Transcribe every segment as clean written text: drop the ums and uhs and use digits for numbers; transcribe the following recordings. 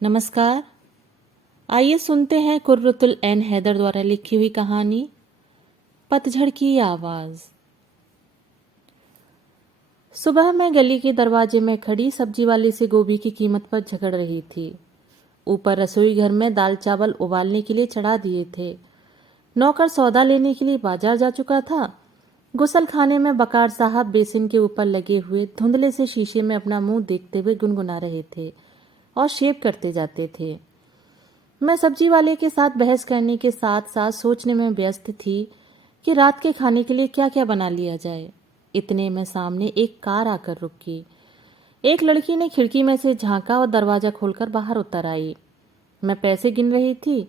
नमस्कार। आइए सुनते हैं कुर्रतुल एन हैदर द्वारा लिखी हुई कहानी पतझड़ की आवाज़। सुबह मैं गली के दरवाजे में खड़ी सब्जी वाली से गोभी की कीमत पर झगड़ रही थी। ऊपर रसोई घर में दाल चावल उबालने के लिए चढ़ा दिए थे। नौकर सौदा लेने के लिए बाजार जा चुका था। गुसल खाने में बकार साहब बेसिन के ऊपर लगे हुए धुंधले से शीशे में अपना मुंह देखते हुए गुनगुना रहे थे और शेव करते जाते थे। मैं सब्जी वाले के साथ बहस करने के साथ साथ सोचने में व्यस्त थी कि रात के खाने के लिए क्या क्या बना लिया जाए। इतने में सामने एक कार आकर रुकी। एक लड़की ने खिड़की में से झांका और दरवाजा खोलकर बाहर उतर आई। मैं पैसे गिन रही थी,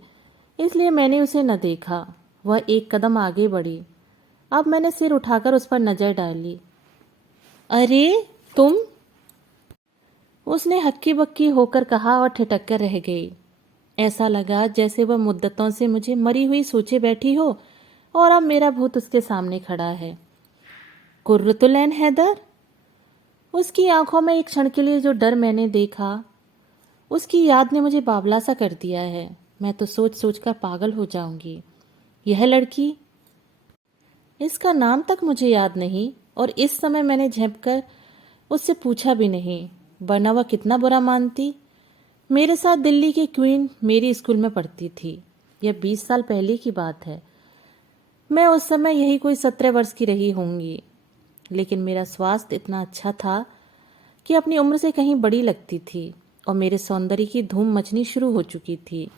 इसलिए मैंने उसे न देखा। वह एक कदम आगे बढ़ी। अब मैंने सिर उठाकर उस पर नजर डाली। अरे तुम, उसने हक्की बक्की होकर कहा और ठिठक कर रह गई। ऐसा लगा जैसे वह मुद्दतों से मुझे मरी हुई सोचे बैठी हो और अब मेरा भूत उसके सामने खड़ा है। कुर्रतुलैन हैदर, उसकी आंखों में एक क्षण के लिए जो डर मैंने देखा, उसकी याद ने मुझे बावला सा कर दिया है। मैं तो सोच सोच कर पागल हो जाऊंगी। यह लड़की, इसका नाम तक मुझे याद नहीं और इस समय मैंने झेप कर उससे पूछा भी नहीं, वरना वह कितना बुरा मानती। मेरे साथ दिल्ली की क्वीन मेरी स्कूल में पढ़ती थी। यह 20 साल पहले की बात है। मैं उस समय यही कोई 17 वर्ष की रही होंगी, लेकिन मेरा स्वास्थ्य इतना अच्छा था कि अपनी उम्र से कहीं बड़ी लगती थी और मेरे सौंदर्य की धूम मचनी शुरू हो चुकी थी।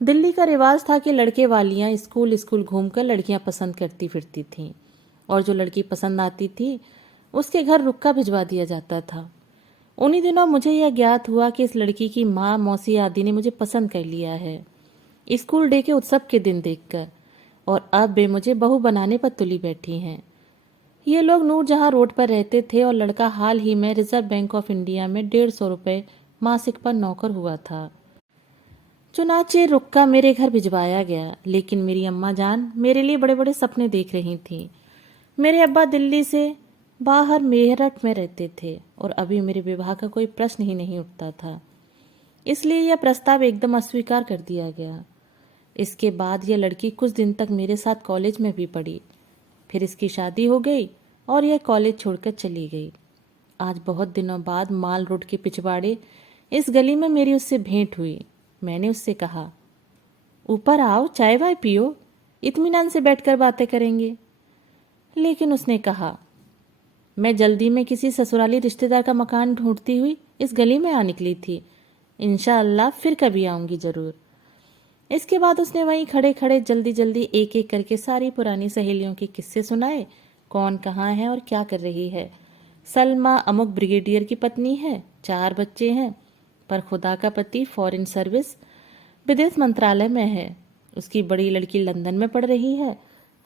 दिल्ली का रिवाज था कि लड़के वालियां स्कूल स्कूल घूमकर लड़कियां पसंद करती फिरती थीं और जो लड़की पसंद आती थी उसके घर रुक्का भिजवा दिया जाता था। उन्हीं दिनों मुझे यह ज्ञात हुआ कि इस लड़की की माँ मौसी आदि ने मुझे पसंद कर लिया है, स्कूल डे के उत्सव के दिन देखकर, और अब वे मुझे बहू बनाने पर तुली बैठी हैं। ये लोग नूरजहां रोड पर रहते थे और लड़का हाल ही में रिजर्व बैंक ऑफ इंडिया में 150 रुपये मासिक पर नौकर हुआ था। चुनाचे रुक्का मेरे घर भिजवाया गया, लेकिन मेरी अम्मा जान मेरे लिए बड़े बड़े सपने देख रही थी। मेरे अब्बा दिल्ली से बाहर मेरठ में रहते थे और अभी मेरे विवाह का कोई प्रश्न ही नहीं उठता था, इसलिए यह प्रस्ताव एकदम अस्वीकार कर दिया गया। इसके बाद यह लड़की कुछ दिन तक मेरे साथ कॉलेज में भी पढ़ी। फिर इसकी शादी हो गई और यह कॉलेज छोड़कर चली गई। आज बहुत दिनों बाद माल रोड के पिछवाड़े इस गली में मेरी उससे भेंट हुई। मैंने उससे कहा, ऊपर आओ, चाय वाय पियो, इत्मीनान से बैठकर बातें करेंगे। लेकिन उसने कहा, मैं जल्दी में किसी ससुराली रिश्तेदार का मकान ढूंढती हुई इस गली में आ निकली थी। इंशाअल्लाह फिर कभी आऊंगी जरूर। इसके बाद उसने वहीं खड़े खड़े जल्दी जल्दी एक एक करके सारी पुरानी सहेलियों के किस्से सुनाए। कौन कहाँ है और क्या कर रही है। सलमा अमुक ब्रिगेडियर की पत्नी है, 4 बच्चे हैं, पर खुदा का पति फॉरेन सर्विस विदेश मंत्रालय में है। उसकी बड़ी लड़की लंदन में पढ़ रही है।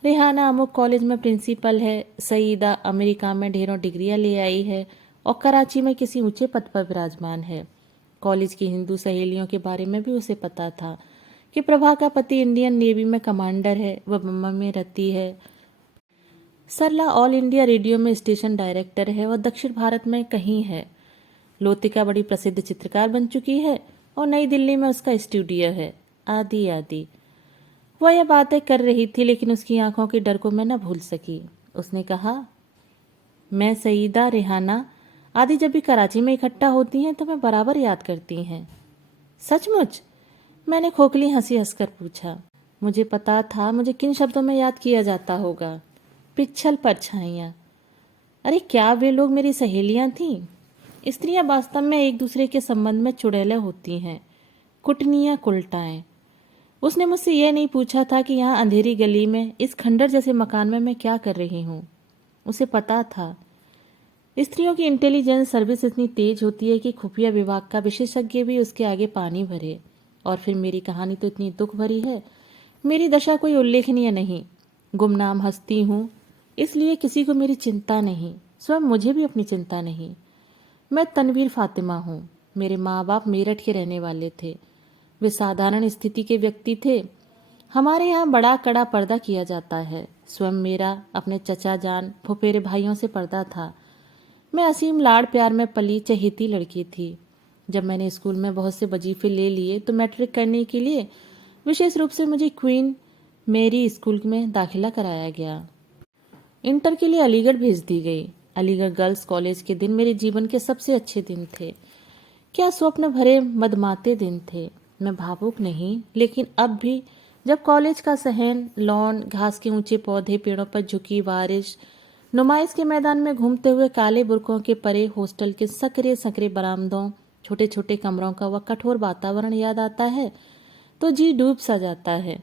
रेहाना अमुक कॉलेज में प्रिंसिपल है। सईदा अमेरिका में ढेरों डिग्रियां ले आई है और कराची में किसी ऊंचे पद पर विराजमान है। कॉलेज की हिंदू सहेलियों के बारे में भी उसे पता था कि प्रभा का पति इंडियन नेवी में कमांडर है, वह बम्बई में रहती है। सरला ऑल इंडिया रेडियो में स्टेशन डायरेक्टर है, वह दक्षिण भारत में कहीं है। लोतिका बड़ी प्रसिद्ध चित्रकार बन चुकी है और नई दिल्ली में उसका स्टूडियो है, आदि आदि। वह यह बातें कर रही थी, लेकिन उसकी आंखों के डर को मैं न भूल सकी। उसने कहा, मैं सईदा रेहाना आदि जब भी कराची में इकट्ठा होती हैं तो मैं बराबर याद करती हैं। सचमुच? मैंने खोखली हंसी हंसकर पूछा। मुझे पता था मुझे किन शब्दों में याद किया जाता होगा। पिछल परछाइयाँ। अरे क्या वे लोग मेरी सहेलियां थीं? स्त्रियां वास्तव में एक दूसरे के संबंध में चुड़ैलें होती हैं, कुटनियाँ कुलटाएं। उसने मुझसे यह नहीं पूछा था कि यहाँ अंधेरी गली में इस खंडर जैसे मकान में मैं क्या कर रही हूँ। उसे पता था स्त्रियों की इंटेलिजेंस सर्विस इतनी तेज होती है कि खुफिया विभाग का विशेषज्ञ भी उसके आगे पानी भरे। और फिर मेरी कहानी तो इतनी दुख भरी है। मेरी दशा कोई उल्लेखनीय नहीं। गुमनाम हस्ती हूँ, इसलिए किसी को मेरी चिंता नहीं, स्वयं मुझे भी अपनी चिंता नहीं। मैं तनवीर फातिमा हूँ। मेरे माँ बाप मेरठ के रहने वाले थे। वे साधारण स्थिति के व्यक्ति थे। हमारे यहाँ बड़ा कड़ा पर्दा किया जाता है। स्वयं मेरा अपने चचा जान फुफेरे भाइयों से पर्दा था। मैं असीम लाड़ प्यार में पली चहेती लड़की थी। जब मैंने स्कूल में बहुत से वजीफे ले लिए तो मैट्रिक करने के लिए विशेष रूप से मुझे क्वीन मेरी स्कूल में दाखिला कराया गया। इंटर के लिए अलीगढ़ भेज दी गई। अलीगढ़ गर्ल्स कॉलेज के दिन मेरे जीवन के सबसे अच्छे दिन थे। क्या स्वप्न भरे मदमाते दिन थे। मैं भावुक नहीं, लेकिन अब भी जब कॉलेज का सहन, लॉन, घास के ऊंचे पौधे, पेड़ों पर झुकी बारिश, नुमाइश के मैदान में घूमते हुए काले बुरकों के परे हॉस्टल के सकरे सकरे बरामदों, छोटे छोटे कमरों का वह कठोर वातावरण याद आता है तो जी डूब सा जाता है।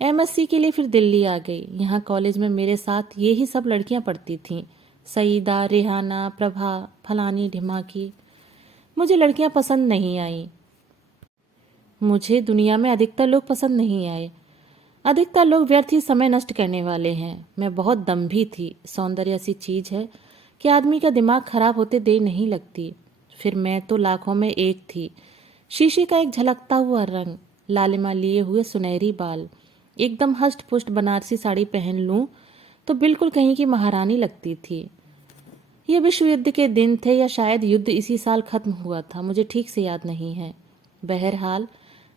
एमएससी के लिए फिर दिल्ली आ गई। यहाँ कॉलेज में मेरे साथ ये ही सब लड़कियां पढ़ती थीं, सईदा, रेहाना, प्रभा, फलानी ढिमाकी। मुझे लड़कियां पसंद नहीं आईं। मुझे दुनिया में अधिकतर लोग पसंद नहीं आए। अधिकतर लोग व्यर्थ ही समय नष्ट करने वाले हैं। मैं बहुत दम्भी थी। सौंदर्य ऐसी चीज है कि आदमी का दिमाग खराब होते देर नहीं लगती। फिर मैं तो लाखों में एक थी। शीशे का एक झलकता हुआ रंग, लालिमा लिए हुए सुनहरी बाल, एकदम हष्ट पुष्ट बनारसी साड़ी पहन लूं तो बिल्कुल कहीं की महारानी लगती थी। ये विश्व युद्ध के दिन थे या शायद युद्ध इसी साल खत्म हुआ था, मुझे ठीक से याद नहीं है। बहरहाल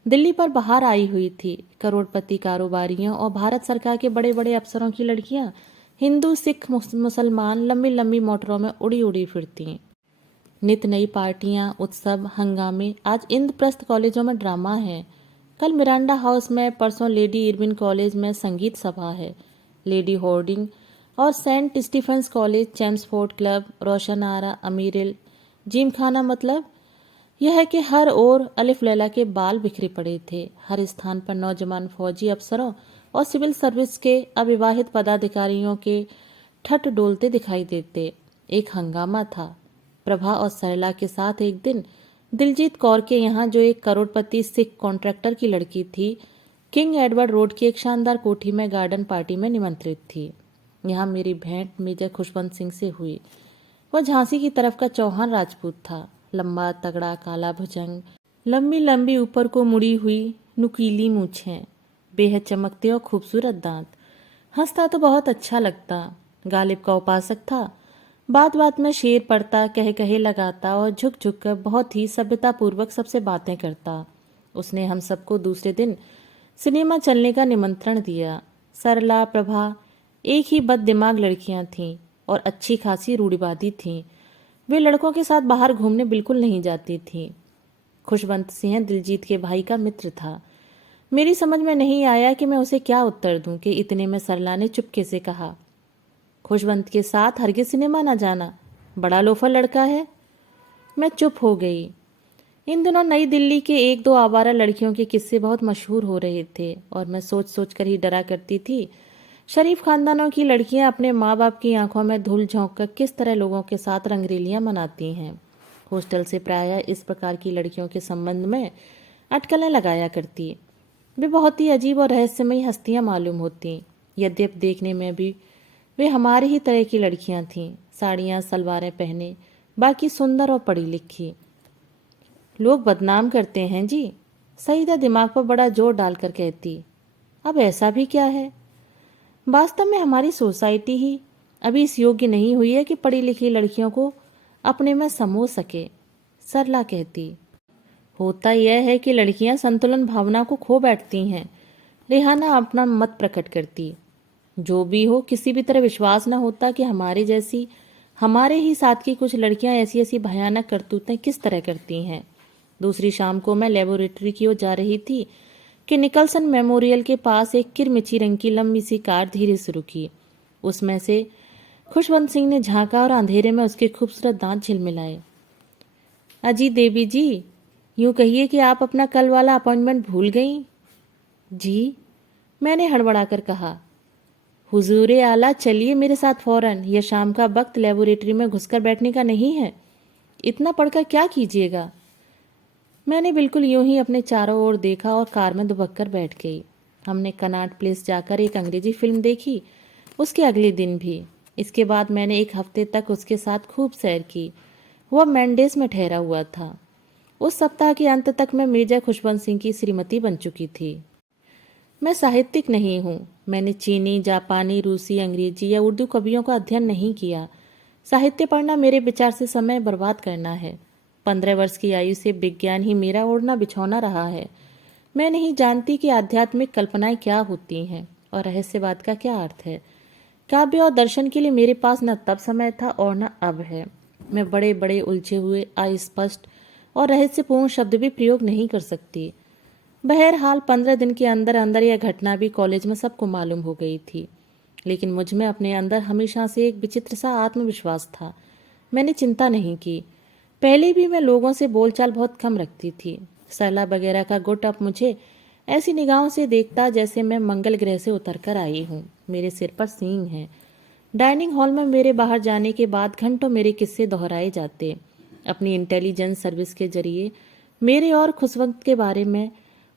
दिल्ली पर बाहर आई हुई थी। करोड़पति कारोबारियों और भारत सरकार के बड़े बड़े अफसरों की लड़कियां हिंदू, सिख, मुसलमान लंबी लंबी मोटरों में उड़ी उड़ी फिरती। नित नई पार्टियां, उत्सव, हंगामे। आज इंद्रप्रस्थ कॉलेजों में ड्रामा है, कल मिरांडा हाउस में, परसों लेडी इरविन कॉलेज में संगीत सभा है। लेडी होर्डिंग और Saint Stephen's College, Chelmsford Club, Roshan Ara, अमीरिल, जिमखाना। मतलब यह है कि हर ओर अलिफ लैला के बाल बिखरे पड़े थे। हर स्थान पर नौजवान फौजी अफसरों और सिविल सर्विस के अविवाहित पदाधिकारियों के ठट डोलते दिखाई देते। एक हंगामा था। प्रभा और सरला के साथ एक दिन दिलजीत कौर के यहाँ, जो एक करोड़पति सिख कॉन्ट्रैक्टर की लड़की थी, किंग एडवर्ड रोड की एक शानदार कोठी में गार्डन पार्टी में निमंत्रित थी। यहाँ मेरी भेंट मेजर खुशवंत सिंह से हुई। वह झांसी की तरफ का चौहान राजपूत था। लंबा तगड़ा काला भुजंग, लंबी लंबी ऊपर को मुड़ी हुई नुकीली मूछें, बेहद चमकते और खूबसूरत दांत। हंसता तो बहुत अच्छा लगता। गालिब का उपासक था। बात बात में शेर पढ़ता, कहे कहे लगाता और झुक झुक कर बहुत ही सभ्यतापूर्वक सबसे बातें करता। उसने हम सबको दूसरे दिन सिनेमा चलने का निमंत्रण दिया। सरला, प्रभा एक ही बद दिमाग लड़कियां थीं और अच्छी खासी रूढ़िवादी थीं। वे लड़कों के साथ बाहर घूमने बिल्कुल नहीं जाती थीं। खुशवंत सिंह दिलजीत के भाई का मित्र था। मेरी समझ में नहीं आया कि मैं उसे क्या उत्तर दूं कि इतने में सरला ने चुपके से कहा, खुशवंत के साथ हरगिज सिनेमा ना जाना, बड़ा लोफर लड़का है। मैं चुप हो गई। इन दिनों नई दिल्ली के एक दो आवारा लड़कियों के किस्से बहुत मशहूर हो रहे थे और मैं सोच सोच कर ही डरा करती थी। शरीफ खानदानों की लड़कियां अपने माँ बाप की आंखों में धूल झोंक कर किस तरह लोगों के साथ रंगरेलियां मनाती हैं। हॉस्टल से प्रायः इस प्रकार की लड़कियों के संबंध में अटकलें लगाया करती। वे बहुत ही अजीब और रहस्यमयी हस्तियां मालूम होती। यद्यप देखने में भी वे हमारी ही तरह की लड़कियां थीं, साड़ियां सलवारें पहने, बाकी सुंदर और पढ़ी लिखी। लोग बदनाम करते हैं जी, सईदा दिमाग पर बड़ा जोर डालकर कहती। अब ऐसा भी क्या है? वास्तव में हमारी सोसाइटी ही अभी इस योग्य नहीं हुई है कि पढ़ी लिखी लड़कियों को अपने में समो सके। सरला कहती। होता यह है कि लड़कियां संतुलन भावना को खो बैठती हैं। रेहाना अपना मत प्रकट करती। जो भी हो, किसी भी तरह विश्वास न होता कि हमारे जैसी, हमारे ही साथ की कुछ लड़कियां ऐसी ऐसी भयानक करतूतें किस तरह करती हैं। दूसरी शाम को मैं लेबोरेटरी की ओर जा रही थी कि निकलसन मेमोरियल के पास एक किरमिची रंग की लंबी सी कार धीरे से रुकी। उसमें से खुशवंत सिंह ने झांका और अंधेरे में उसके खूबसूरत दांत झिलमिलाए। अजी देवी जी, यूं कहिए कि आप अपना कल वाला अपॉइंटमेंट भूल गई। जी, मैंने हड़बड़ाकर कहा। हुजूरे आला, चलिए मेरे साथ फौरन। यह शाम का वक्त लेबोरेटरी में घुसकर बैठने का नहीं है। इतना पढ़कर क्या कीजिएगा? मैंने बिल्कुल यूं ही अपने चारों ओर देखा और कार में दुबक कर बैठ गई। हमने कनॉट प्लेस जाकर एक अंग्रेजी फिल्म देखी, उसके अगले दिन भी। इसके बाद मैंने एक हफ्ते तक उसके साथ खूब सैर की। वह मैंडेस में ठहरा हुआ था। उस सप्ताह के अंत तक मैं मेजर खुशवंत सिंह की श्रीमती बन चुकी थी। मैं साहित्यिक नहीं हूँ। मैंने चीनी, जापानी, रूसी, अंग्रेजी या उर्दू कवियों का अध्ययन नहीं किया। साहित्य पढ़ना मेरे विचार से समय बर्बाद करना है। 15 वर्ष की आयु से विज्ञान ही मेरा ओढ़ना बिछौना रहा है। मैं नहीं जानती कि आध्यात्मिक कल्पनाएं क्या होती हैं और रहस्यवाद का क्या अर्थ है। काव्य और दर्शन के लिए मेरे पास न तब समय था और न अब है। मैं बड़े बड़े उलझे हुए अस्पष्ट और रहस्यपूर्ण शब्द भी प्रयोग नहीं कर सकती। बहरहाल 15 दिन के अंदर अंदर यह घटना भी कॉलेज में सबको मालूम हो गई थी। लेकिन मुझ में अपने अंदर हमेशा से एक विचित्र सा आत्मविश्वास था। मैंने चिंता नहीं की। पहले भी मैं लोगों से बोलचाल बहुत कम रखती थी। सरला वगैरह का गुट अब मुझे ऐसी निगाहों से देखता जैसे मैं मंगल ग्रह से उतर कर आई हूँ। मेरे सिर पर सींग है। डाइनिंग हॉल में मेरे बाहर जाने के बाद घंटों मेरे किस्से दोहराए जाते। अपनी इंटेलिजेंस सर्विस के जरिए मेरे और खुशवंत के बारे में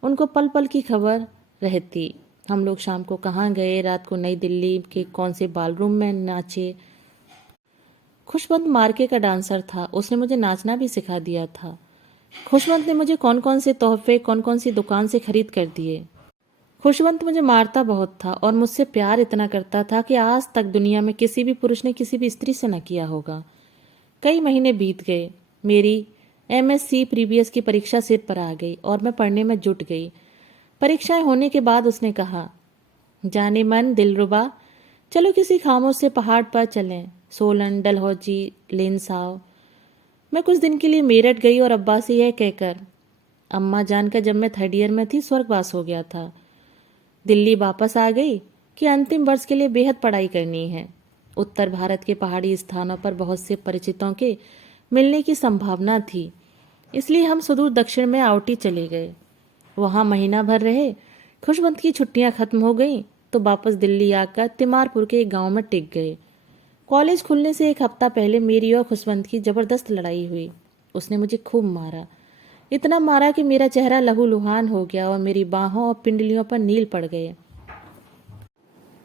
उनको पल पल की खबर रहती। हम लोग शाम को कहाँ गए, रात को नई दिल्ली के कौन से बालरूम में नाचे। खुशवंत मार्के का डांसर था, उसने मुझे नाचना भी सिखा दिया था। खुशवंत ने मुझे कौन कौन से तोहफे कौन कौन सी दुकान से खरीद कर दिए। खुशवंत मुझे मारता बहुत था और मुझसे प्यार इतना करता था कि आज तक दुनिया में किसी भी पुरुष ने किसी भी स्त्री से न किया होगा। कई महीने बीत गए। मेरी MSc प्रीवियस की परीक्षा सिर पर आ गई और मैं पढ़ने में जुट गई। परीक्षाएं होने के बाद उसने कहा, जाने मन दिलरुबा, चलो किसी खामोश से पहाड़ पर चलें, सोलन, डलहौजी, लेनसाव। मैं कुछ दिन के लिए मेरठ गई और अब्बा से यह कहकर अम्मा जान का जब मैं 3rd ईयर में थी स्वर्गवास हो गया था। दिल्ली वापस आ गई कि अंतिम वर्ष के लिए बेहद पढ़ाई करनी है। उत्तर भारत के पहाड़ी स्थानों पर बहुत से परिचितों के मिलने की संभावना थी, इसलिए हम सुदूर दक्षिण में आउटी चले गए। वहाँ महीना भर रहे। खुशवंत की छुट्टियां खत्म हो गईं तो वापस दिल्ली आकर तिमारपुर के एक गांव में टिक गए। कॉलेज खुलने से एक हफ्ता पहले मेरी और खुशवंत की जबरदस्त लड़ाई हुई। उसने मुझे खूब मारा, इतना मारा कि मेरा चेहरा लहूलुहान हो गया और मेरी बाहों और पिंडलियों पर नील पड़ गए।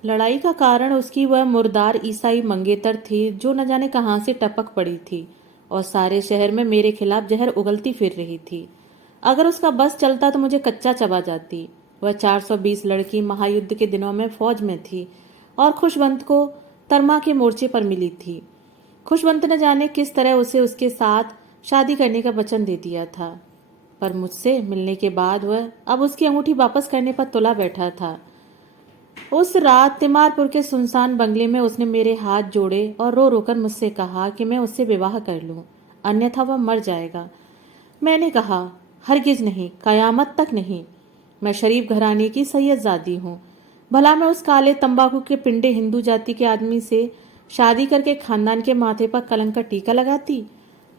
लड़ाई का कारण उसकी वह मुर्दार ईसाई मंगेतर थी जो न जाने कहां से टपक पड़ी थी और सारे शहर में मेरे खिलाफ जहर उगलती फिर रही थी। अगर उसका बस चलता तो मुझे कच्चा चबा जाती। वह 420 लड़की महायुद्ध के दिनों में फौज में थी और खुशवंत को तरमा के मोर्चे पर मिली थी। खुशवंत न जाने किस तरह उसे उसके साथ शादी करने का वचन दे दिया था, पर मुझसे मिलने के बाद वह अब उसकी अंगूठी वापस करने पर तुला बैठा था। उस रात तिमारपुर के सुनसान बंगले में उसने मेरे हाथ जोड़े और रो रोकर मुझसे कहा कि मैं उससे विवाह कर लूं, अन्यथा वह मर जाएगा। मैंने कहा, हरगिज नहीं, कयामत तक नहीं। मैं शरीफ घराने की सैयदजादी हूँ। भला मैं उस काले तंबाकू के पिंडे हिंदू जाति के आदमी से शादी करके खानदान के माथे पर कलंक का टीका लगाती?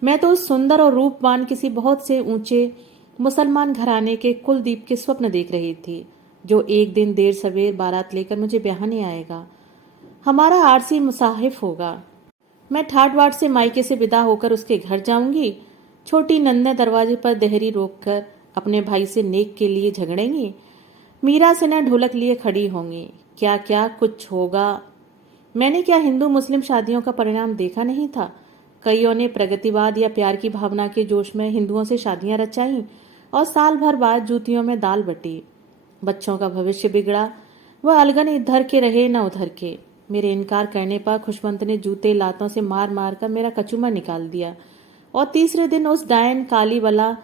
मैं तो उस सुंदर और रूपवान किसी बहुत से ऊंचे मुसलमान घराने के कुलदीप के स्वप्न देख रही थी, जो एक दिन देर सवेर बारात लेकर मुझे ब्याहने आएगा। हमारा आरसी मुसाहिफ होगा। मैं ठाट बाट से मायके से विदा होकर उसके घर जाऊंगी। छोटी नन्हे दरवाजे पर देहरी रोककर अपने भाई से नेक के लिए झगड़ेंगी। मीरा सिन्हा ढोलक लिए खड़ी होंगी। क्या क्या कुछ होगा। मैंने क्या हिंदू मुस्लिम शादियों का परिणाम देखा नहीं था? कईयों ने प्रगतिवाद या प्यार की भावना के जोश में हिंदुओं से शादियां रचाईं और साल भर बाद जूतियों में दाल बटी। बच्चों का भविष्य बिगड़ा। वह अलगन इधर के रहे न उधर के। मेरे इनकार करने पर खुशवंत ने जूते लातों से मार मार कर मेरा कचूमर निकाल दिया और तीसरे दिन उस डायन कालीवाला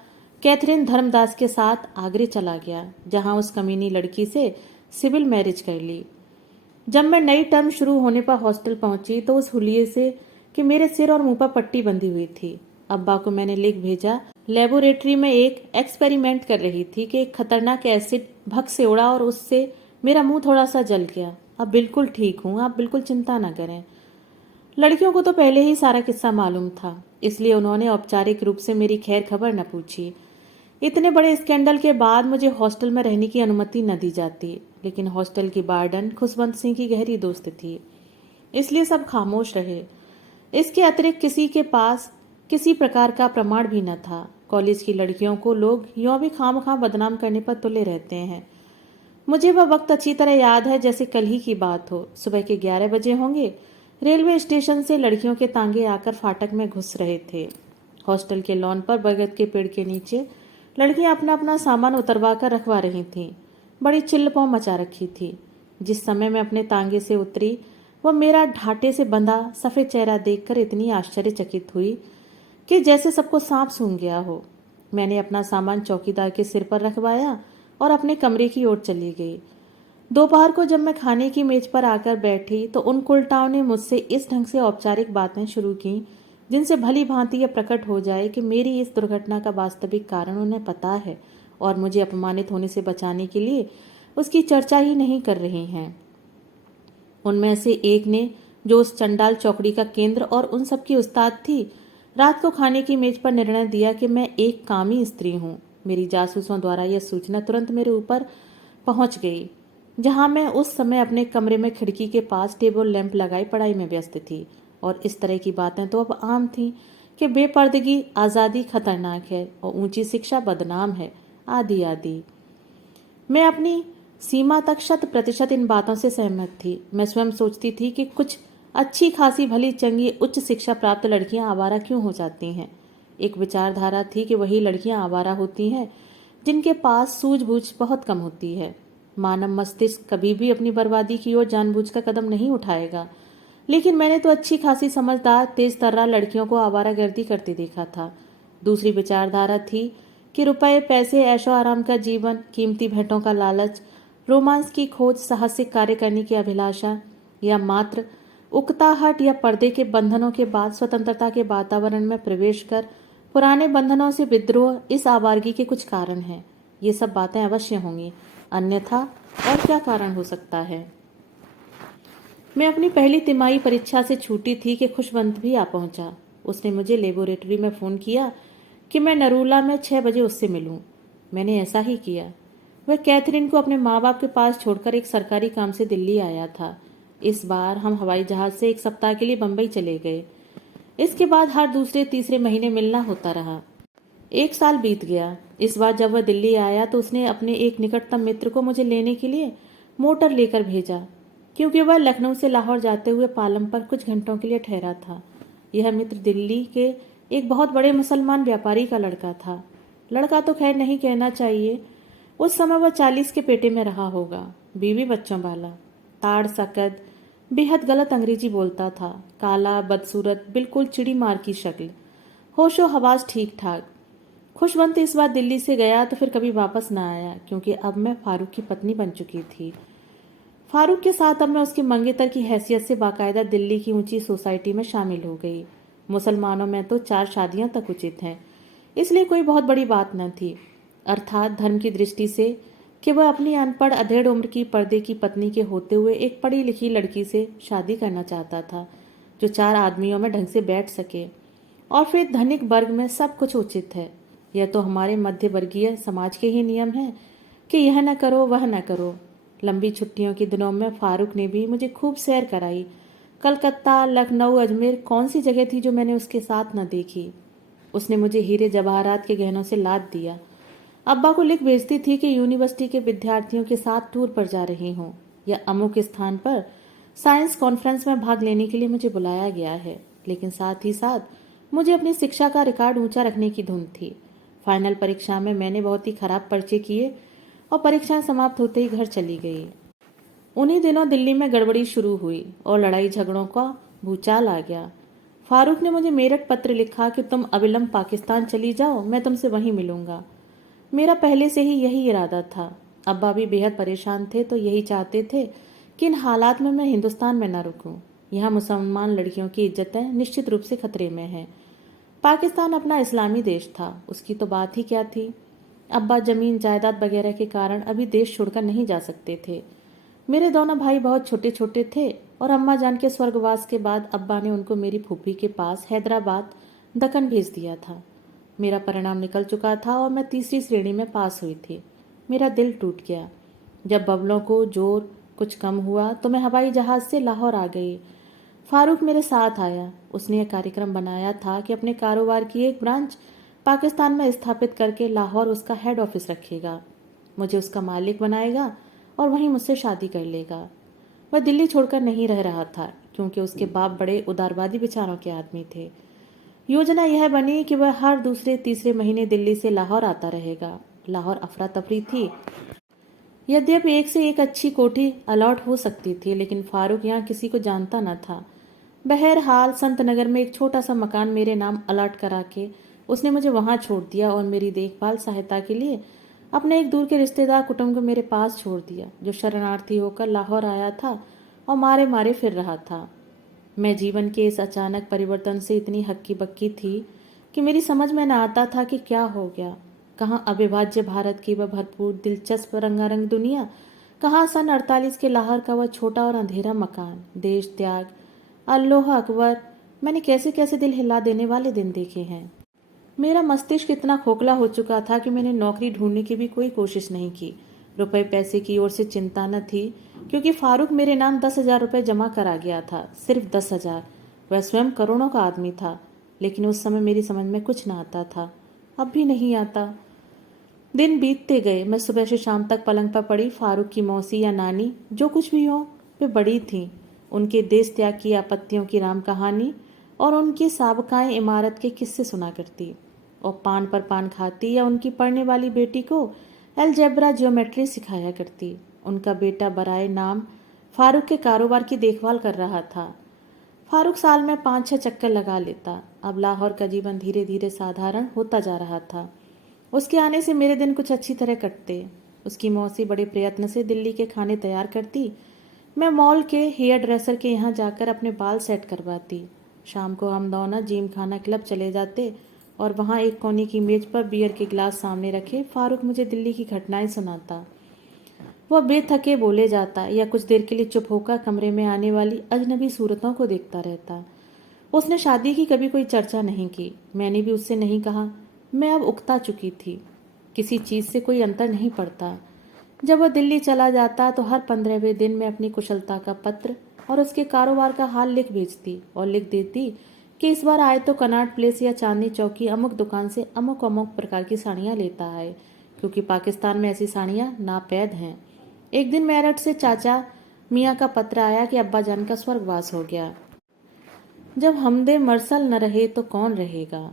कैथरीन धर्मदास के साथ आगरे चला गया, जहां उस कमीनी लड़की से सिविल मैरिज कर ली। जब मैं नई टर्म शुरू होने पर हॉस्टल पहुंची तो उस हुलिये से कि मेरे सिर और मुंह पर पट्टी बंधी हुई थी। अब्बा को मैंने लिख भेजा, लेबोरेटरी में एक एक्सपेरिमेंट कर रही थी कि एक खतरनाक एसिड भग से उड़ा और उससे मेरा मुंह थोड़ा सा जल गया। अब बिल्कुल ठीक हूँ, आप बिल्कुल चिंता न करें। लड़कियों को तो पहले ही सारा किस्सा मालूम था, इसलिए उन्होंने औपचारिक रूप से मेरी खैर खबर न पूछी। इतने बड़े स्कैंडल के बाद मुझे हॉस्टल में रहने की अनुमति न दी जाती, लेकिन हॉस्टल की वार्डन खुशवंत सिंह की गहरी दोस्त थी, इसलिए सब खामोश रहे। इसके अतिरिक्त किसी के पास किसी प्रकार का प्रमाण भी न था। कॉलेज की लड़कियों को लोग यूं भी खामखां बदनाम करने पर तुले रहते हैं। मुझे वह वक्त अच्छी तरह याद है जैसे कल ही की बात हो। सुबह के 11 बजे होंगे। रेलवे स्टेशन से लड़कियों के तांगे आकर फाटक में घुस रहे थे। हॉस्टल के लॉन पर बरगद के पेड़ के नीचे लड़कियां अपना अपना सामान उतरवा कर रखवा रही थीं। बड़ी चिल्लपौं मचा रखी थी। जिस समय मैं अपने तांगे से उतरी, वह मेरा ढाटे से बंधा सफ़ेद चेहरा देखकर इतनी आश्चर्यचकित हुई कि जैसे सबको सांप सूंघ गया हो। मैंने अपना सामान चौकीदार के सिर पर रखवाया और अपने कमरे की ओर चली गई। दोपहर को जब मैं खाने की मेज पर आकर बैठी तो उन कुलटाओं ने मुझसे इस ढंग से औपचारिक बातें शुरू की जिनसे भली भांति यह प्रकट हो जाए कि मेरी इस दुर्घटना का वास्तविक कारण उन्हें पता है और मुझे अपमानित होने से बचाने के लिए उसकी चर्चा ही नहीं कर रही हैं। उनमें से एक ने, जो उस चंडाल चौकड़ी का केंद्र और उन सब की उस्ताद थी, रात को खाने की मेज पर निर्णय दिया कि मैं एक कामी स्त्री हूँ। मेरी जासूसों द्वारा यह सूचना तुरंत मेरे ऊपर पहुंच गई, जहां मैं उस समय अपने कमरे में खिड़की के पास टेबल लैंप लगाई पढ़ाई में व्यस्त थी। और इस तरह की बातें तो अब आम थीं कि बेपर्दगी आज़ादी खतरनाक है और ऊंची शिक्षा बदनाम है, आदि आदि। मैं अपनी सीमा तक 100% इन बातों से सहमत थी। मैं स्वयं सोचती थी कि कुछ अच्छी खासी भली चंगी उच्च शिक्षा प्राप्त लड़कियां आवारा क्यों हो जाती हैं। एक विचारधारा थी कि वही लड़कियां आवारा होती हैं जिनके पास सूझबूझ बहुत कम होती है। मानव मस्तिष्क कभी भी अपनी बर्बादी की ओर जानबूझकर कदम नहीं उठाएगा, लेकिन मैंने तो अच्छी खासी समझदार तेज तर्रा लड़कियों को आवारागर्दी करते देखा था। दूसरी विचारधारा थी कि रुपए, पैसे, ऐशो आराम का जीवन, कीमती भेंटों का लालच, रोमांस की खोज, साहसिक कार्य करने की अभिलाषा या मात्र उकताहट या पर्दे के बंधनों के बाद स्वतंत्रता के वातावरण में प्रवेश कर पुराने बंधनों से विद्रोह इस आवारगी के कुछ कारण हैं। ये सब बातें अवश्य होंगी, अन्यथा और क्या कारण हो सकता है। मैं अपनी पहली तिमाही परीक्षा से छूटी थी कि खुशवंत भी आ पहुंचा। उसने मुझे लेबोरेटरी में फ़ोन किया कि मैं नरूला में 6 बजे उससे मिलूं। मैंने ऐसा ही किया। वह कैथरीन को अपने माँ बाप के पास छोड़कर एक सरकारी काम से दिल्ली आया था। इस बार हम हवाई जहाज से 1 सप्ताह के लिए बम्बई चले गए। इसके बाद हर दूसरे तीसरे महीने मिलना होता रहा। 1 साल बीत गया। इस बार जब वह दिल्ली आया तो उसने अपने एक निकटतम मित्र को मुझे लेने के लिए मोटर लेकर भेजा, क्योंकि वह लखनऊ से लाहौर जाते हुए पालम पर कुछ घंटों के लिए ठहरा था। यह मित्र दिल्ली के एक बहुत बड़े मुसलमान व्यापारी का लड़का था। लड़का तो खैर नहीं कहना चाहिए, उस समय वह 40 के पेटे में रहा होगा। बीवी बच्चों वाला, ताड़ सकद, बेहद गलत अंग्रेजी बोलता था, काला, बदसूरत, बिल्कुल चिड़ी मार की शक्ल, होशो हवास ठीक ठाक। खुशवंत इस बार दिल्ली से गया तो फिर कभी वापस न आया, क्योंकि अब मैं फारूक की पत्नी बन चुकी थी। फारूक के साथ अब मैं उसके मंगेतर की हैसियत से बाकायदा दिल्ली की ऊंची सोसाइटी में शामिल हो गई। मुसलमानों में तो 4 शादियां तक उचित हैं, इसलिए कोई बहुत बड़ी बात न थी। अर्थात धर्म की दृष्टि से कि वह अपनी अनपढ़ अधेड़ उम्र की पर्दे की पत्नी के होते हुए एक पढ़ी लिखी लड़की से शादी करना चाहता था, जो 4 आदमियों में ढंग से बैठ सके। और फिर धनिक वर्ग में सब कुछ उचित है। यह तो हमारे मध्य वर्गीय समाज के ही नियम हैं कि यह न करो वह न करो। लंबी छुट्टियों के दिनों में फारूक ने भी मुझे खूब सैर कराई। कलकत्ता, लखनऊ, अजमेर, कौन सी जगह थी जो मैंने उसके साथ न देखी। उसने मुझे हीरे जवाहरात के गहनों से लाद दिया। अब्बा को लिख भेजती थी कि यूनिवर्सिटी के विद्यार्थियों के साथ टूर पर जा रही हूँ या अमुक स्थान पर साइंस कॉन्फ्रेंस में भाग लेने के लिए मुझे बुलाया गया है। लेकिन साथ ही साथ मुझे अपनी शिक्षा का रिकॉर्ड ऊंचा रखने की धुन थी। फाइनल परीक्षा में मैंने बहुत ही खराब पर्चे किए और परीक्षाएं समाप्त होते ही घर चली गई। उन्हीं दिनों दिल्ली में गड़बड़ी शुरू हुई और लड़ाई झगड़ों का भूचाल आ गया। फारूक ने मुझे मेरठ पत्र लिखा कि तुम अविलंब पाकिस्तान चली जाओ, मैं तुमसे वहीं मिलूंगा। मेरा पहले से ही यही इरादा था। अब्बा भी बेहद परेशान थे, तो यही चाहते थे कि इन हालात में मैं हिंदुस्तान में न रुकूं। यहाँ मुसलमान लड़कियों की इज्जतें निश्चित रूप से खतरे में हैं। पाकिस्तान अपना इस्लामी देश था, उसकी तो बात ही क्या थी। अब्बा जमीन जायदाद वगैरह के कारण अभी देश छोड़कर नहीं जा सकते थे। मेरे दोनों भाई बहुत छोटे छोटे थे और अम्मा जान के स्वर्गवास के बाद अब्बा ने उनको मेरी फूफी के पास हैदराबाद, दक्कन भेज दिया था। मेरा परिणाम निकल चुका था और मैं तीसरी श्रेणी में पास हुई थी। मेरा दिल टूट गया। जब बबलों को जोर कुछ कम हुआ तो मैं हवाई जहाज से लाहौर आ गई। फारूक मेरे साथ आया। उसने यह कार्यक्रम बनाया था कि अपने कारोबार की एक ब्रांच पाकिस्तान में स्थापित करके लाहौर उसका हेड ऑफिस रखेगा। मुझे उसका मालिक बनाएगा और वहीं मुझसे शादी कर लेगा। वह दिल्ली छोड़कर नहीं रह रहा था, क्योंकि उसके बाप बड़े उदारवादी विचारों के आदमी थे। योजना यह बनी कि वह हर दूसरे तीसरे महीने दिल्ली से लाहौर आता रहेगा। लाहौर अफरा तफरी थी। यद्यपि एक से एक अच्छी कोठी अलॉट हो सकती थी, लेकिन फारूक यहाँ किसी को जानता न था। बहरहाल संत नगर में एक छोटा सा मकान मेरे नाम अलॉट करा के उसने मुझे वहां छोड़ दिया और मेरी देखभाल सहायता के लिए अपने एक दूर के रिश्तेदार कुटुंब को मेरे पास छोड़ दिया, जो शरणार्थी होकर लाहौर आया था और मारे मारे फिर रहा था। मैं जीवन के इस अचानक परिवर्तन से इतनी हक्की बक्की थी कि मेरी समझ में न आता था कि क्या हो गया। कहाँ अविभाज्य भारत की वह भरपूर दिलचस्प रंगारंग दुनिया, कहाँ सन 48 के लाहौर का वह छोटा और अंधेरा मकान। देश त्याग, अल्लाह अकबर, मैंने कैसे कैसे दिल हिला देने वाले दिन देखे हैं। मेरा मस्तिष्क इतना खोखला हो चुका था कि मैंने नौकरी ढूंढने की भी कोई कोशिश नहीं की। रुपए पैसे की ओर से चिंता न थी, क्योंकि फारूक मेरे नाम 10,000 रुपये जमा करा गया था, सिर्फ 10,000। वह स्वयं करोड़ों का आदमी था, लेकिन उस समय मेरी समझ में कुछ न आता था, अब भी नहीं आता। दिन बीतते गए, मैं सुबह से शाम तक पलंग पर पड़ी फारूक की मौसी या नानी, जो कुछ भी हो, वे बड़ी थीं। उनके देश त्याग की आपत्तियों की राम कहानी और उनकी साबकाएं इमारत के किस्से सुना करती, और पान पर पान खाती या उनकी पढ़ने वाली बेटी को अलजेब्रा ज्योमेट्री सिखाया करती। उनका बेटा बराए नाम फारूक के कारोबार की देखभाल कर रहा था। फारूक साल में 5-6 चक्कर लगा लेता। अब लाहौर का जीवन धीरे धीरे साधारण होता जा रहा था। उसके आने से मेरे दिन कुछ अच्छी तरह कटते। उसकी मौसी बड़े प्रयत्न से दिल्ली के खाने तैयार करती। मैं मॉल के हेयर ड्रेसर के यहाँ जाकर अपने बाल सेट करवाती। शाम को हम दोनों जिम खाना क्लब चले जाते और वहाँ एक कोने की मेज पर बियर के गिलास सामने रखे फारूक मुझे दिल्ली की घटनाएं सुनाता। वह बेथके बोले जाता या कुछ देर के लिए चुप होकर कमरे में आने वाली अजनबी सूरतों को देखता रहता। उसने शादी की कभी कोई चर्चा नहीं की, मैंने भी उससे नहीं कहा। मैं अब उकता चुकी थी, किसी चीज़ से कोई अंतर नहीं पड़ता। जब वह दिल्ली चला जाता तो हर 15वें दिन मैं अपनी कुशलता का पत्र और उसके कारोबार का हाल लिख भेजती और लिख देती कि इस बार आए तो कनाट प्लेस या चांदनी चौक की अमुक दुकान से अमुक अमुक प्रकार की साड़ियाँ लेता है, क्योंकि पाकिस्तान में ऐसी साड़ियाँ नापैद हैं। एक दिन मेरठ से चाचा मियाँ का पत्र आया कि अब्बा जान का स्वर्गवास हो गया। जब हमदे मरसल न रहे तो कौन रहेगा।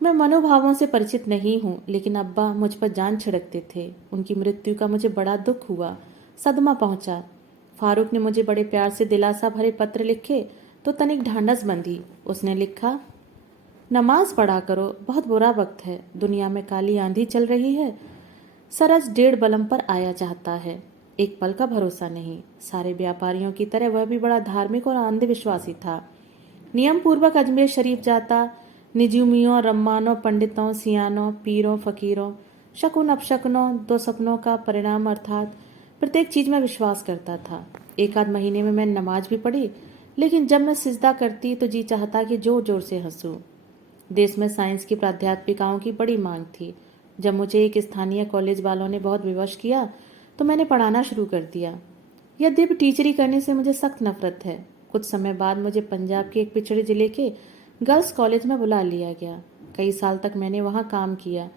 मैं मनोभावों से परिचित नहीं हूँ, लेकिन अब्बा मुझ पर जान छिड़कते थे। उनकी मृत्यु का मुझे बड़ा दुख हुआ, सदमा पहुंचा। फारूक ने मुझे बड़े प्यार से दिलासा भरे पत्र लिखे तो तनिक ढांढस बंधी। उसने लिखा, नमाज पढ़ा करो, बहुत बुरा वक्त है, दुनिया में काली आंधी चल रही है, सरज 1.5 बलम पर आया चाहता है, एक पल का भरोसा नहीं। सारे व्यापारियों की तरह वह भी बड़ा धार्मिक और अंधविश्वासी था। नियम पूर्वक अजमेर शरीफ जाता, निजुमियों, रम्मानों, पंडितों, सियानों, पीरों, फकीरों, शकुन अपशकुनों, दो सपनों का परिणाम अर्थात प्रत्येक चीज में विश्वास करता था। एक आध महीने में मैंने नमाज भी पढ़ी, लेकिन जब मैं सिजदा करती तो जी चाहता कि जोर जोर से हंसूं। देश में साइंस की प्राध्यापिकाओं की बड़ी मांग थी। जब मुझे एक स्थानीय कॉलेज वालों ने बहुत विवश किया तो मैंने पढ़ाना शुरू कर दिया। यद्यपि टीचरी करने से मुझे सख्त नफरत है। कुछ समय बाद मुझे पंजाब के एक पिछड़े जिले के गर्ल्स कॉलेज में बुला लिया गया। कई साल तक मैंने वहाँ काम किया।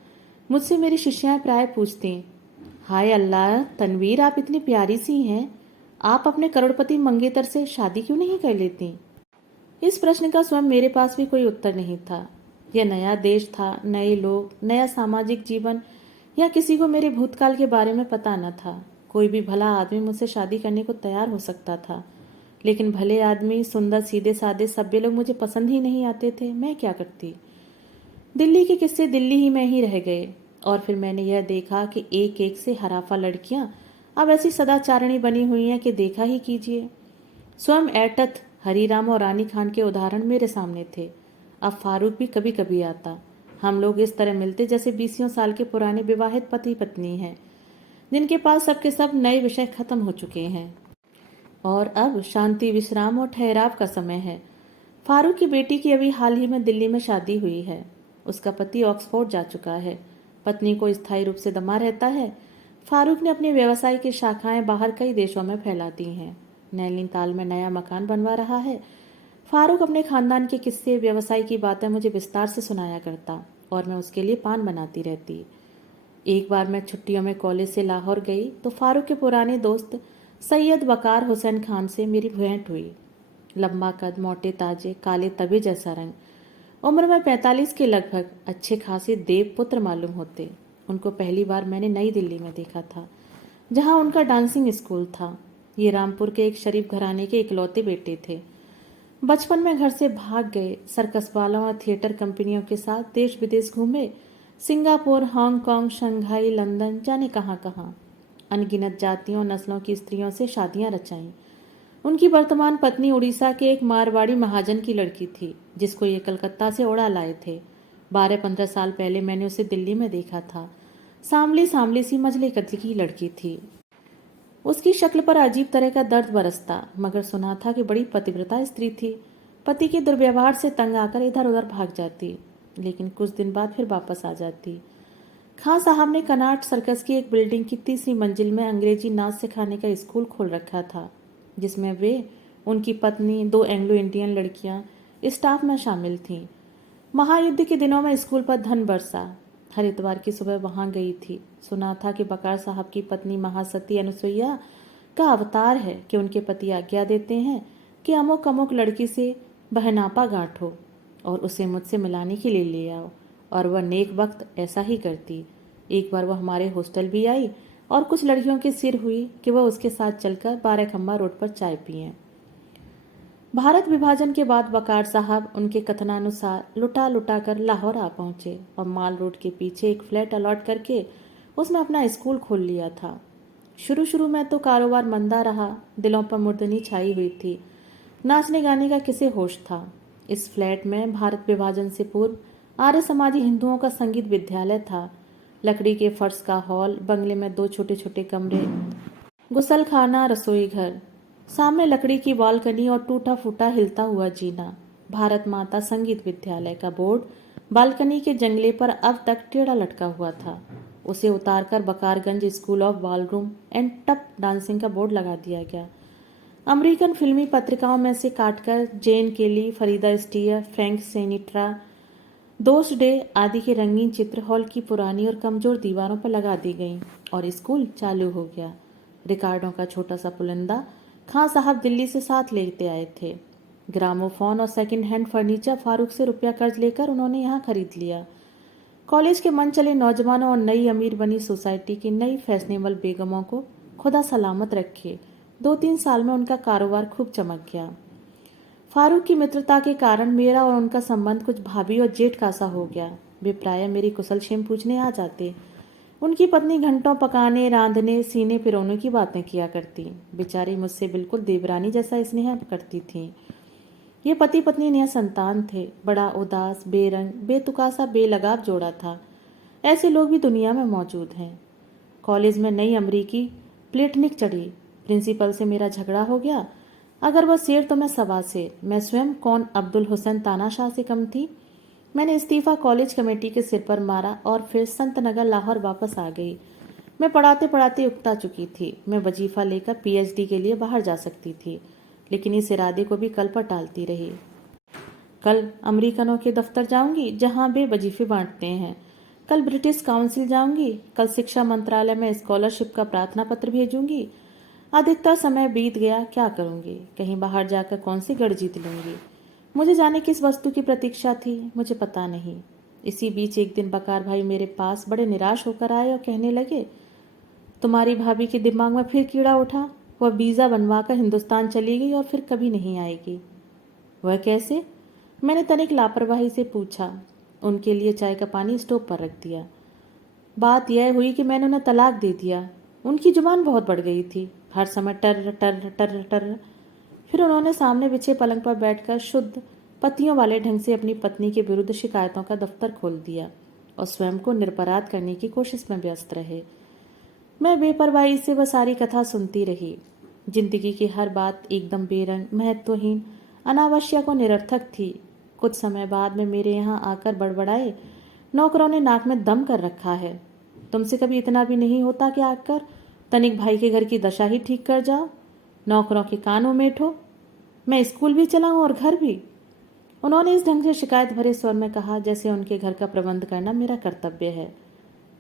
मुझसे मेरी शिष्याएं प्राय पूछती, हाय अल्लाह तनवीर, आप इतनी प्यारी सी हैं, आप अपने करोड़पति मंगेतर से शादी क्यों नहीं कर लेती। इस प्रश्न का स्वयं मेरे पास भी कोई उत्तर नहीं था। यह नया देश था, नए लोग, नया सामाजिक जीवन, या किसी को मेरे भूतकाल के बारे में पता न था। कोई भी भला आदमी मुझसे शादी करने को तैयार हो सकता था, लेकिन भले आदमी, सुंदर, सीधे साधे सभ्य लोग मुझे पसंद ही नहीं आते थे। मैं क्या करती। दिल्ली के किस्से दिल्ली ही में ही रह गए। और फिर मैंने यह देखा कि एक एक से हराफा लड़कियां अब ऐसी सदाचारिणी बनी हुई हैं कि देखा ही कीजिए। स्वयं एटथ, हरीराम और रानी खान के उदाहरण मेरे सामने थे। अब फारूक भी कभी कभी आता। हम लोग इस तरह मिलते जैसे 20 साल के पुराने विवाहित पति पत्नी हैं, जिनके पास सबके सब नए विषय खत्म हो चुके हैं और अब शांति, विश्राम और ठहराव का समय है। फारूक की बेटी की अभी हाल ही में दिल्ली में शादी हुई है। उसका पति ऑक्सफोर्ड जा चुका है, पत्नी को स्थायी रूप से दमा रहता है। फारूक ने अपने व्यवसाय की शाखाएं बाहर कई देशों में फैला दी हैं। नैनीताल में नया मकान बनवा रहा है। फारूक अपने खानदान के किस्से, व्यवसाय की बातें मुझे विस्तार से सुनाया करता और मैं उसके लिए पान बनाती रहती। एक बार मैं छुट्टियों में कॉलेज से लाहौर गई तो फारूक के पुराने दोस्त सैयद वकार हुसैन खान से मेरी भेंट हुई। लंबा कद, मोटे ताजे, काले तवे जैसा रंग, उम्र में 45 के लगभग, अच्छे खासे देव पुत्र मालूम होते। उनको पहली बार मैंने नई दिल्ली में देखा था, जहां उनका डांसिंग स्कूल था। ये रामपुर के एक शरीफ घराने के इकलौते बेटे थे। बचपन में घर से भाग गए, सर्कस वालों और थिएटर कंपनियों के साथ देश विदेश घूमे, सिंगापुर, हांगकांग, शंघाई, लंदन, जाने कहाँ कहाँ। अनगिनत जातियों नस्लों की स्त्रियों से शादियां रचाईं। उनकी वर्तमान पत्नी उड़ीसा के एक मारवाड़ी महाजन की लड़की थी, जिसको ये कलकत्ता से उड़ा लाए थे। 12-15 साल पहले मैंने उसे दिल्ली में देखा था। सांवली सांवली सी मझले कद की लड़की थी। उसकी शक्ल पर अजीब तरह का दर्द बरसता, मगर सुना था कि बड़ी पतिव्रता स्त्री थी। पति के दुर्व्यवहार से तंग आकर इधर उधर भाग जाती, लेकिन कुछ दिन बाद फिर वापस आ जाती। खां साहब ने कनाट सर्कस की एक बिल्डिंग की तीसरी मंजिल में अंग्रेजी नाच सिखाने का स्कूल खोल रखा था, जिसमें वे, उनकी पत्नी, 2 एंग्लो इंडियन लड़कियां स्टाफ में शामिल थीं। महायुद्ध के दिनों में स्कूल पर धन बरसा। हर इतवार की सुबह वहां गई थी। सुना था कि बकार साहब की पत्नी महासती अनुसुईया का अवतार है कि उनके पति आज्ञा देते हैं कि अमुक अमुक लड़की से बहनापा गांठो और उसे मुझसे मिलाने के लिए ले आओ, और वह नेक वक्त ऐसा ही करती। एक बार वह हमारे हॉस्टल भी आई और कुछ लड़कियों की सिर हुई कि वह उसके साथ चलकर 12 खम्बा रोड पर चाय पिए। भारत विभाजन के बाद वकार साहब उनके कथनानुसार लुटा लुटा कर लाहौर आ पहुंचे और माल रोड के पीछे एक फ्लैट अलॉट करके उसमें अपना स्कूल खोल लिया था। शुरू शुरू में तो कारोबार मंदा रहा, दिलों पर मुर्दनी छाई हुई थी। नाचने गाने का किसे होश था। इस फ्लैट में भारत विभाजन से पूर्व आर्य समाजी हिंदुओं का संगीत विद्यालय था। लकड़ी के फर्श का हॉल, बंगले में 2 छोटे छोटे कमरे, गुसलखाना, रसोई घर, सामने लकड़ी की बालकनी और टूटा फूटा हिलता हुआ जीना। भारत माता संगीत विद्यालय का बोर्ड बालकनी के जंगले पर अब तक टेढ़ा लटका हुआ था। उसे उतारकर Bakarganj school of ballroom and tap dancing का बोर्ड लगा दिया गया। अमेरिकन फिल्मी पत्रिकाओं में से काटकर जेन केली, फरीदा स्टीयर, फ्रैंक सिनेट्रा, दोस्त डे आदि के रंगीन चित्र हॉल की पुरानी और कमजोर दीवारों पर लगा दी गई और स्कूल चालू हो गया। रिकार्डों का छोटा सा पुलिंदा खां साहब दिल्ली से साथ लेते आए थे। ग्रामोफोन और सेकंड हैंड फर्नीचर फारूक से रुपया कर्ज लेकर उन्होंने यहाँ खरीद लिया। कॉलेज के मन चले नौजवानों और नई अमीर बनी सोसाइटी की नई फैशनेबल बेगमों को खुदा सलामत रखे। 2-3 साल में उनका कारोबार खूब चमक गया। फारूक की मित्रता के कारण मेरा और उनका संबंध कुछ भाभी और जेठ का सा हो गया। वे प्राय मेरी कुशल क्षेम पूछने आ जाते। उनकी पत्नी घंटों पकाने, रांधने, सीने पिरोने की बातें किया करती। बेचारी मुझसे बिल्कुल देवरानी जैसा स्नेह करती थी। ये पति पत्नी नया संतान थे। बड़ा उदास, बेरंग, बेतुकासा, बेलगाव जोड़ा था। ऐसे लोग भी दुनिया में मौजूद हैं। कॉलेज में नई अमरीकी प्लेटनिक चढ़ी। प्रिंसिपल से मेरा झगड़ा हो गया। अगर वह शेर तो मैं सवा शेर। मैं स्वयं कौन अब्दुल हुसैन तानाशाह से कम थी। मैंने इस्तीफा कॉलेज कमेटी के सिर पर मारा और फिर संत नगर लाहौर वापस आ गई। मैं पढ़ाते पढ़ाते उकता चुकी थी। मैं वजीफा लेकर पीएचडी के लिए बाहर जा सकती थी, लेकिन इस इरादे को भी कल पर टालती रही। कल अमेरिकनों के दफ्तर जाऊंगी जहां वे वजीफे बांटते हैं। कल ब्रिटिश काउंसिल जाऊंगी। कल शिक्षा मंत्रालय में स्कॉलरशिप का प्रार्थना पत्र भेजूंगी। अधिकतर समय बीत गया। क्या करूंगी? कहीं बाहर जाकर कौन सी गढ़ जीत लूंगी? मुझे जाने किस वस्तु की प्रतीक्षा थी, मुझे पता नहीं। इसी बीच एक दिन बकार भाई मेरे पास बड़े निराश होकर आए और कहने लगे, तुम्हारी भाभी के दिमाग में फिर कीड़ा उठा। वह वीज़ा बनवाकर हिंदुस्तान चली गई और फिर कभी नहीं आएगी। वह कैसे? मैंने तनिक लापरवाही से पूछा। उनके लिए चाय का पानी स्टोव पर रख दिया। बात यह हुई कि मैंने उन्हें तलाक दे दिया। उनकी जुबान बहुत बढ़ गई थी। हर समय टर टर टर टर। फिर उन्होंने सामने बिछे पलंग पर बैठकर शुद्ध पतियों वाले ढंग से अपनी पत्नी के विरुद्ध शिकायतों का दफ्तर खोल दिया और स्वयं को निरपराध करने की कोशिश में व्यस्त रहे। मैं बेपरवाही से वह सारी कथा सुनती रही। जिंदगी की हर बात एकदम बेरंग, महत्वहीन, अनावश्यक और निरर्थक थी। कुछ समय बाद में मेरे यहाँ आकर बड़बड़ाए, नौकरों ने नाक में दम कर रखा है। तुमसे कभी इतना भी नहीं होता कि आकर तनिक भाई के घर की दशा ही ठीक कर जाओ। नौकरों के कान उमेठो। मैं स्कूल भी चलाऊं और घर भी। उन्होंने इस ढंग से शिकायत भरे स्वर में कहा जैसे उनके घर का प्रबंध करना मेरा कर्तव्य है।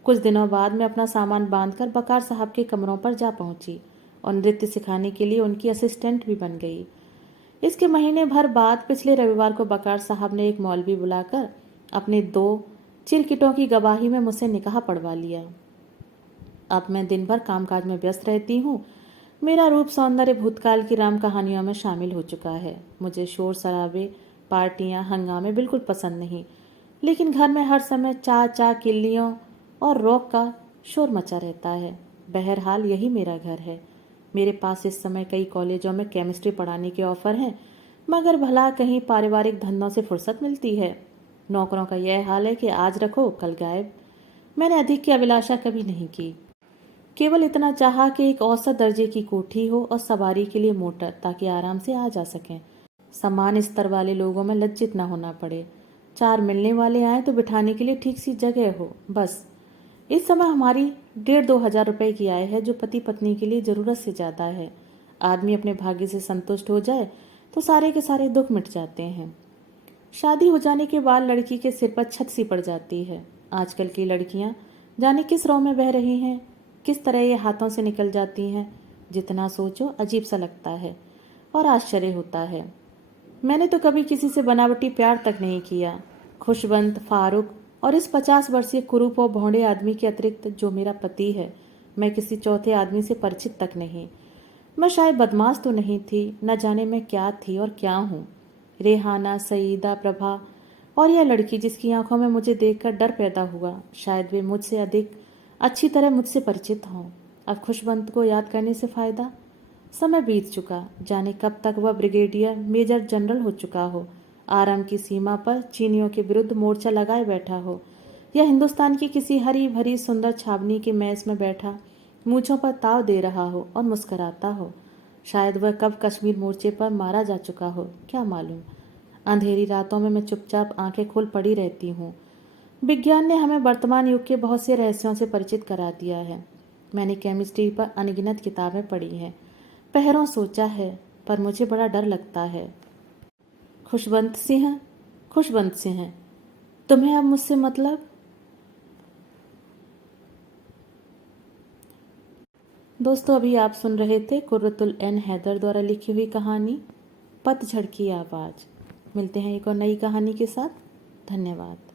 कुछ दिनों बाद मैं अपना सामान बांधकर बकार साहब के कमरों पर जा पहुंची और नृत्य सिखाने के लिए उनकी असिस्टेंट भी बन गई। इसके महीने भर बाद पिछले रविवार को बकार साहब ने एक मौलवी बुलाकर अपने 2 चिरकिटों की गवाही में मुझसे निकाह पढ़वा लिया। अब मैं दिन भर कामकाज में व्यस्त रहती हूँ। मेरा रूप सौंदर्य भूतकाल की राम कहानियों में शामिल हो चुका है। मुझे शोर शराबे, पार्टियां, हंगामे बिल्कुल पसंद नहीं, लेकिन घर में हर समय चा चा किल्लियों और रॉक का शोर मचा रहता है। बहरहाल यही मेरा घर है। मेरे पास इस समय कई कॉलेजों में केमिस्ट्री पढ़ाने के ऑफर हैं, मगर भला कहीं पारिवारिक धंधों से फुर्सत मिलती है। नौकरों का यह हाल है कि आज रखो कल गायब। मैंने अधिक की अभिलाषा कभी नहीं की, केवल इतना चाहा कि एक औसत दर्जे की कोठी हो और सवारी के लिए मोटर, ताकि आराम से आ जा सकें। समान स्तर वाले लोगों में लज्जित न होना पड़े। चार मिलने वाले आए तो बिठाने के लिए ठीक सी जगह हो, बस। इस समय हमारी 1,500-2,000 रुपए की आय है, जो पति पत्नी के लिए जरूरत से ज्यादा है। आदमी अपने भाग्य से संतुष्ट हो जाए तो सारे के सारे दुख मिट जाते हैं। शादी हो जाने के बाद लड़की के सिर पर छत सी पड़ जाती है। आजकल की लड़कियां जाने किस रौ में बह रही हैं, किस तरह ये हाथों से निकल जाती हैं। जितना सोचो अजीब सा लगता है और आश्चर्य होता है। मैंने तो कभी किसी से बनावटी प्यार तक नहीं किया। खुशवंत, फारूक और इस 50 वर्षीय कुरूप और भौंडे आदमी के अतिरिक्त जो मेरा पति है, मैं किसी चौथे आदमी से परिचित तक नहीं। मैं शायद बदमाश तो नहीं थी, न जाने मैं क्या थी और क्या हूँ। रेहाना, सईदा, प्रभा और यह लड़की जिसकी आंखों में मुझे देखकर डर पैदा हुआ, शायद वे मुझसे अधिक अच्छी तरह मुझसे परिचित हों। अब खुशवंत को याद करने से फायदा। समय बीत चुका, जाने कब तक वह ब्रिगेडियर मेजर जनरल हो चुका हो, आराम की सीमा पर चीनियों के विरुद्ध मोर्चा लगाए बैठा हो, या हिंदुस्तान की किसी हरी भरी सुंदर छावनी के मैस में बैठा मूंछों पर ताव दे रहा हो और मुस्कुराता हो। शायद वह कब कश्मीर मोर्चे पर मारा जा चुका हो, क्या मालूम। अंधेरी रातों में मैं चुपचाप आंखें खोल पड़ी रहती हूँ। विज्ञान ने हमें वर्तमान युग के बहुत से रहस्यों से परिचित करा दिया है। मैंने केमिस्ट्री पर अनगिनत किताबें पढ़ी हैं, पहरों सोचा है, पर मुझे बड़ा डर लगता है। खुशवंत सिंह, खुशवंत सिंह, तुम्हें अब मुझसे मतलब? दोस्तों, अभी आप सुन रहे थे कुर्रतुल एन हैदर द्वारा लिखी हुई कहानी पतझड़ की आवाज़। मिलते हैं एक और नई कहानी के साथ। धन्यवाद।